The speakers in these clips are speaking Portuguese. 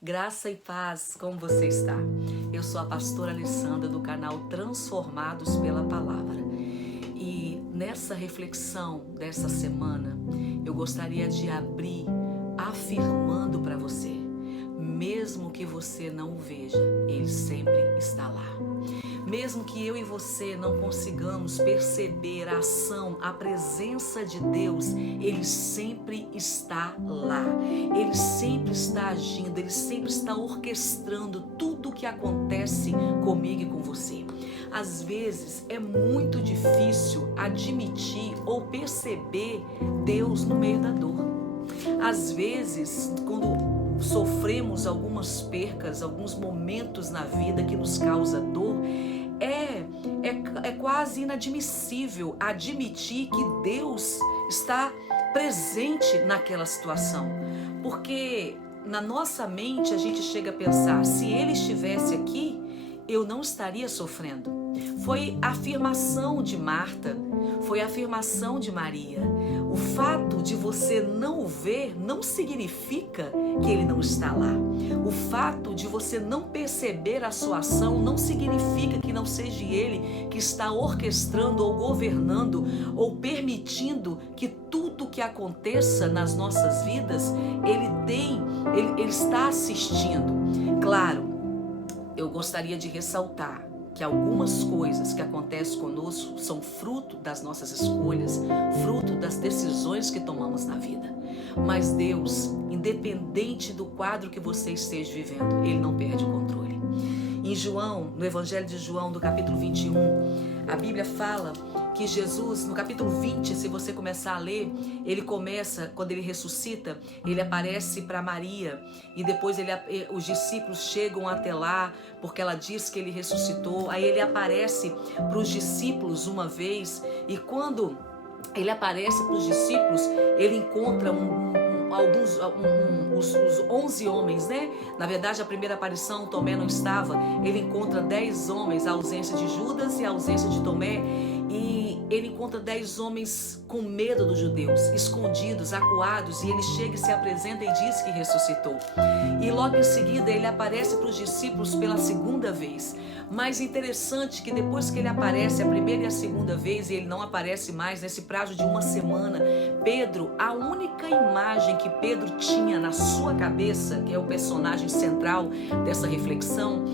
Graça e paz, como você está? Eu sou a pastora Alessandra do canal Transformados pela Palavra. E nessa reflexão dessa semana, eu gostaria de abrir afirmando para você, mesmo que você não o veja, Ele sempre está lá. Mesmo que eu e você não consigamos perceber a ação, a presença de Deus, Ele sempre está lá. Ele sempre está agindo, Ele sempre está orquestrando tudo o que acontece comigo e com você. Às vezes é muito difícil admitir ou perceber Deus no meio da dor. Às vezes, quando sofremos algumas percas, alguns momentos na vida que nos causa dor, é quase inadmissível admitir que Deus está presente naquela situação. Porque na nossa mente a gente chega a pensar, se Ele estivesse aqui, eu não estaria sofrendo. Foi a afirmação de Marta, foi a afirmação de Maria. O fato de você não o ver não significa que Ele não está lá. O fato de você não perceber a sua ação não significa que não seja Ele que está orquestrando ou governando ou permitindo que tudo que aconteça nas nossas vidas, Ele está assistindo. Claro, eu gostaria de ressaltar que algumas coisas que acontecem conosco são fruto das nossas escolhas, fruto das decisões que tomamos na vida. Mas Deus, independente do quadro que você esteja vivendo, Ele não perde o controle. Em João, no Evangelho de João, do capítulo 21, a Bíblia fala que Jesus, no capítulo 20, se você começar a ler, ele começa, quando ele ressuscita, ele aparece para Maria e depois os discípulos chegam até lá, porque ela diz que ele ressuscitou. Aí ele aparece para os discípulos uma vez e quando ele aparece para os discípulos, ele encontra os 11 homens, né? Na verdade, a primeira aparição, Tomé não estava. Ele encontra 10 homens, a ausência de Judas e a ausência de Tomé. E ele encontra 10 homens com medo dos judeus, escondidos, acuados. E ele chega e se apresenta e diz que ressuscitou. E logo em seguida, ele aparece para os discípulos pela segunda vez. Mas interessante que depois que ele aparece a primeira e a segunda vez, e ele não aparece mais nesse prazo de uma semana, Pedro, a única imagem que Pedro tinha na sua cabeça, que é o personagem central dessa reflexão,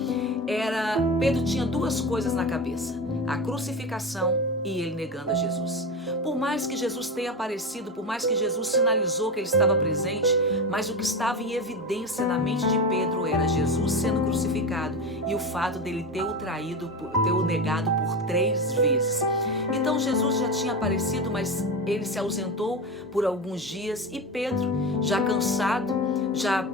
Pedro tinha duas coisas na cabeça: a crucificação e ele negando a Jesus. Por mais que Jesus tenha aparecido, por mais que Jesus sinalizou que ele estava presente, mas o que estava em evidência na mente de Pedro era Jesus sendo crucificado e o fato dele ter o traído, ter o negado por 3 vezes. Então Jesus já tinha aparecido, mas ele se ausentou por alguns dias e Pedro, já cansado, já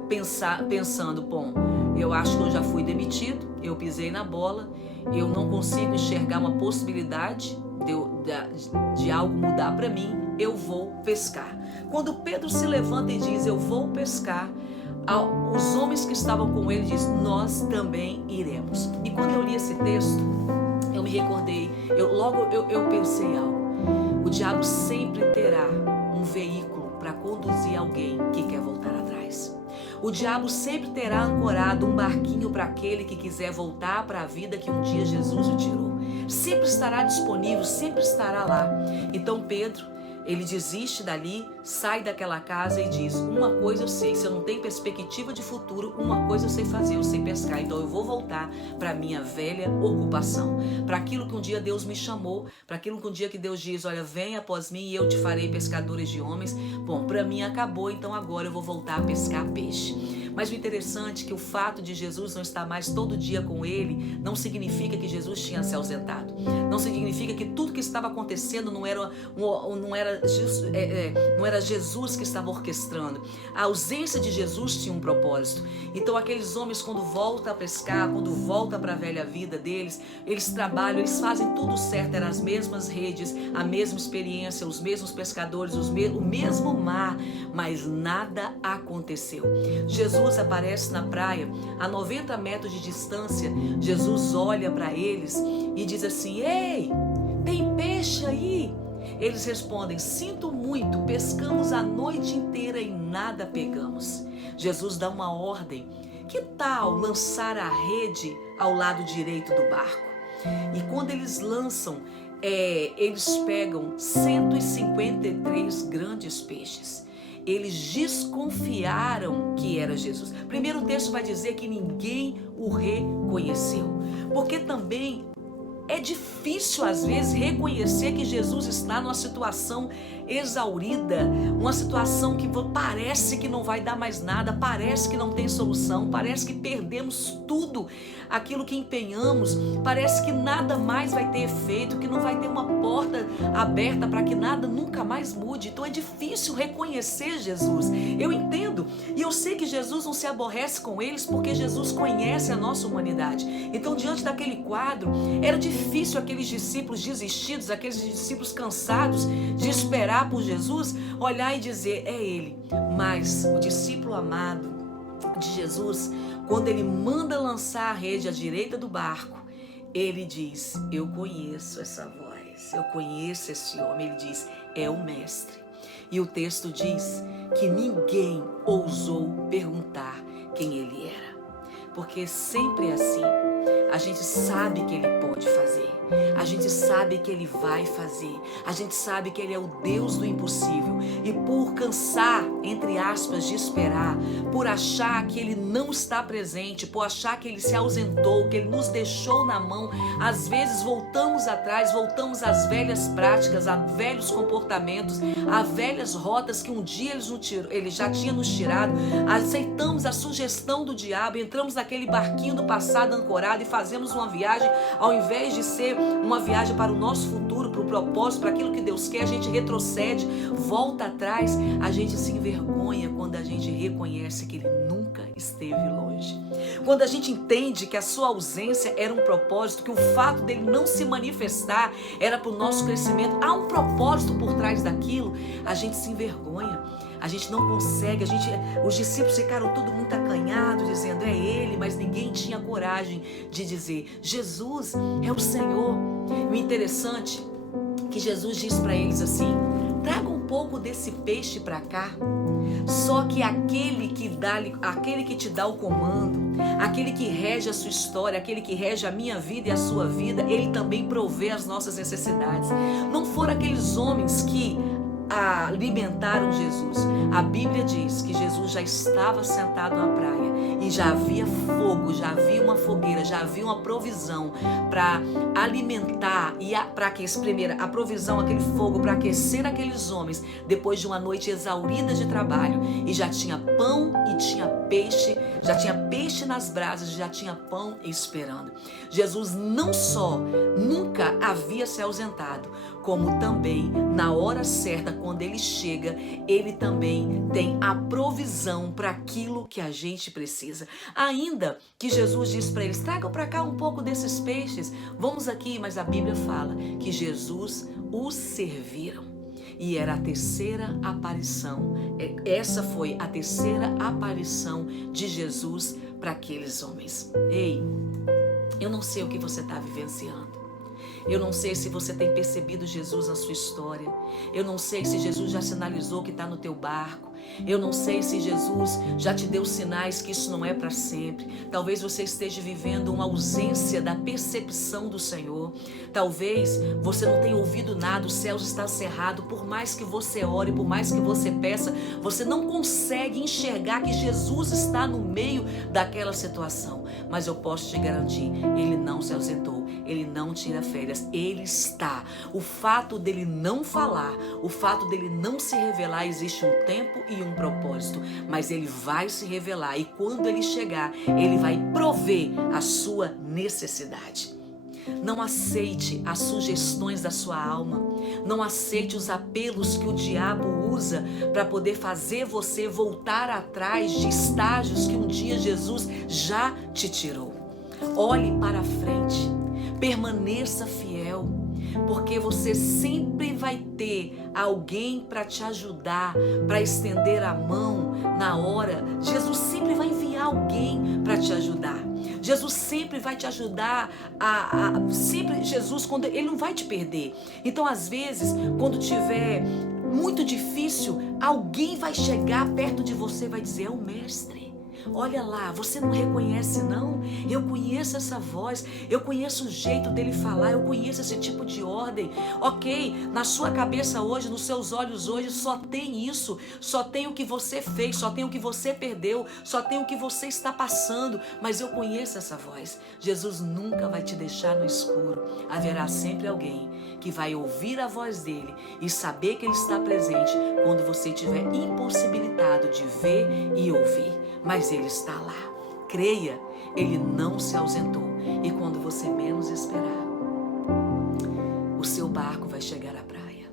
pensando, bom, eu acho que eu já fui demitido, eu pisei na bola, eu não consigo enxergar uma possibilidade de algo mudar para mim, eu vou pescar. Quando Pedro se levanta e diz, eu vou pescar, os homens que estavam com ele dizem, nós também iremos. E quando eu li esse texto, eu me recordei, eu pensei algo. O diabo sempre terá um veículo para conduzir alguém que quer voltar atrás. O diabo sempre terá ancorado um barquinho para aquele que quiser voltar para a vida que um dia Jesus o tirou. Sempre estará disponível, sempre estará lá. Então Pedro, ele desiste dali, sai daquela casa e diz, uma coisa eu sei, se eu não tenho perspectiva de futuro, uma coisa eu sei fazer, eu sei pescar, então eu vou voltar para a minha velha ocupação, para aquilo que um dia Deus me chamou, para aquilo que um dia que Deus diz, olha, vem após mim e eu te farei pescadores de homens. Bom, para mim acabou, então agora eu vou voltar a pescar peixe. Mas o interessante é que o fato de Jesus não estar mais todo dia com ele não significa que Jesus tinha se ausentado. Não significa que tudo que estava acontecendo não era Jesus que estava orquestrando. A ausência de Jesus tinha um propósito. Então aqueles homens, quando voltam a pescar, quando voltam para a velha vida deles, eles trabalham, eles fazem tudo certo, eram as mesmas redes, a mesma experiência, os mesmos pescadores, o mesmo mar, mas nada aconteceu. Jesus aparece na praia, a 90 metros de distância. Jesus olha para eles e diz assim, ei, tem peixe aí? Eles respondem, sinto muito, pescamos a noite inteira e nada pegamos. Jesus dá uma ordem que tal lançar a rede ao lado direito do barco? E quando eles lançam, eles pegam 153 grandes peixes. Eles desconfiaram que era Jesus. Primeiro o texto vai dizer que ninguém o reconheceu, porque também é difícil às vezes reconhecer que Jesus está numa situação exaurida, uma situação que parece que não vai dar mais nada, parece que não tem solução, parece que perdemos tudo aquilo que empenhamos, parece que nada mais vai ter efeito, que não vai ter uma porta aberta para que nada nunca mais mude. Então é difícil reconhecer Jesus. Eu entendo e eu sei que Jesus não se aborrece com eles porque Jesus conhece a nossa humanidade. Então, diante daquele quadro, era difícil aqueles discípulos desistidos, aqueles discípulos cansados de esperar por Jesus, olhar e dizer, é ele. Mas o discípulo amado de Jesus, quando ele manda lançar a rede à direita do barco, ele diz, eu conheço essa voz, eu conheço esse homem. Ele diz, é o mestre. E o texto diz que ninguém ousou perguntar quem ele era, porque sempre é assim. A gente sabe que ele pode fazer, a gente sabe que ele vai fazer, a gente sabe que ele é o Deus do impossível. E por cansar, entre aspas, de esperar, por achar que ele não está presente, por achar que ele se ausentou, que ele nos deixou na mão, às vezes voltamos atrás, voltamos às velhas práticas, a velhos comportamentos, a velhas rotas que um dia ele já tinha nos tirado. Aceitamos a sugestão do diabo, entramos naquele barquinho do passado ancorado e fazemos uma viagem, ao invés de ser uma viagem para o nosso futuro, para o propósito, para aquilo que Deus quer, a gente retrocede, volta atrás. A gente se envergonha quando a gente reconhece que ele nunca esteve longe. Quando a gente entende que a sua ausência era um propósito, que o fato dele não se manifestar era para o nosso crescimento, há um propósito por trás daquilo, a gente se envergonha. A gente não consegue, os discípulos ficaram todo muito acanhados, dizendo, é ele, mas ninguém tinha coragem de dizer, Jesus é o Senhor. E o interessante é que Jesus diz para eles assim, traga um pouco desse peixe para cá, só que aquele que te dá o comando, aquele que rege a sua história, aquele que rege a minha vida e a sua vida, ele também provê as nossas necessidades. Não foram aqueles homens que alimentaram Jesus. A Bíblia diz que Jesus já estava sentado na praia e já havia fogo, já havia uma fogueira, já havia uma provisão para alimentar e para aquecer, primeiro, a provisão, aquele fogo para aquecer aqueles homens depois de uma noite exaurida de trabalho. E já tinha pão e tinha peixe, já tinha peixe nas brasas, já tinha pão esperando. Jesus não só nunca havia se ausentado, como também na hora certa, quando ele chega, ele também tem a provisão para aquilo que a gente precisa. Ainda que Jesus diz para eles, tragam para cá um pouco desses peixes, vamos aqui, mas a Bíblia fala que Jesus os serviram. E era a terceira aparição, essa foi a terceira aparição de Jesus para aqueles homens. Ei, eu não sei o que você está vivenciando. Eu não sei se você tem percebido Jesus na sua história. Eu não sei se Jesus já sinalizou que está no teu barco. Eu não sei se Jesus já te deu sinais que isso não é para sempre. Talvez você esteja vivendo uma ausência da percepção do Senhor. Talvez você não tenha ouvido nada, o céu está cerrado. Por mais que você ore, por mais que você peça, você não consegue enxergar que Jesus está no meio daquela situação. Mas eu posso te garantir, ele não se ausentou, ele não tira férias, ele está. O fato dele não falar, o fato dele não se revelar, existe um tempo e um propósito, mas ele vai se revelar e quando ele chegar, ele vai prover a sua necessidade. Não aceite as sugestões da sua alma, não aceite os apelos que o diabo usa para poder fazer você voltar atrás de estágios que um dia Jesus já te tirou. Olhe para frente, permaneça fiel, porque você sempre vai ter alguém para te ajudar, para estender a mão na hora. Jesus sempre vai enviar alguém para te ajudar. Jesus sempre vai te ajudar sempre Jesus, quando ele não vai te perder. Então, às vezes, quando tiver muito difícil, alguém vai chegar perto de você e vai dizer, é o mestre. olha lá, você não reconhece não? Eu conheço essa voz, eu conheço o jeito dele falar, eu conheço esse tipo de ordem. Ok, na sua cabeça hoje, nos seus olhos hoje, só tem isso, só tem o que você fez, só tem o que você perdeu, só tem o que você está passando, mas eu conheço essa voz. Jesus nunca vai te deixar no escuro. Haverá sempre alguém que vai ouvir a voz dele e saber que ele está presente quando você estiver impossibilitado de ver e ouvir. Mas ele está lá. Creia, ele não se ausentou. E quando você menos esperar, o seu barco vai chegar à praia.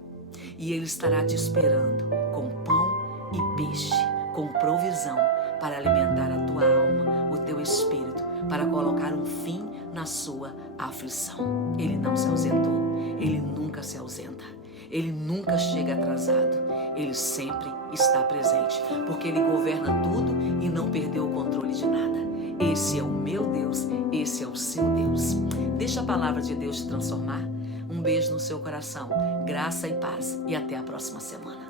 E ele estará te esperando com pão e peixe, com provisão para alimentar a tua alma, o teu espírito, para colocar um fim na sua aflição. Ele não se ausentou. Ele nunca se ausenta. Ele nunca chega atrasado. Ele sempre está presente, porque ele governa tudo e não perdeu o controle de nada. Esse é o meu Deus, esse é o seu Deus. Deixa a palavra de Deus te transformar. Um beijo no seu coração, graça e paz, e até a próxima semana.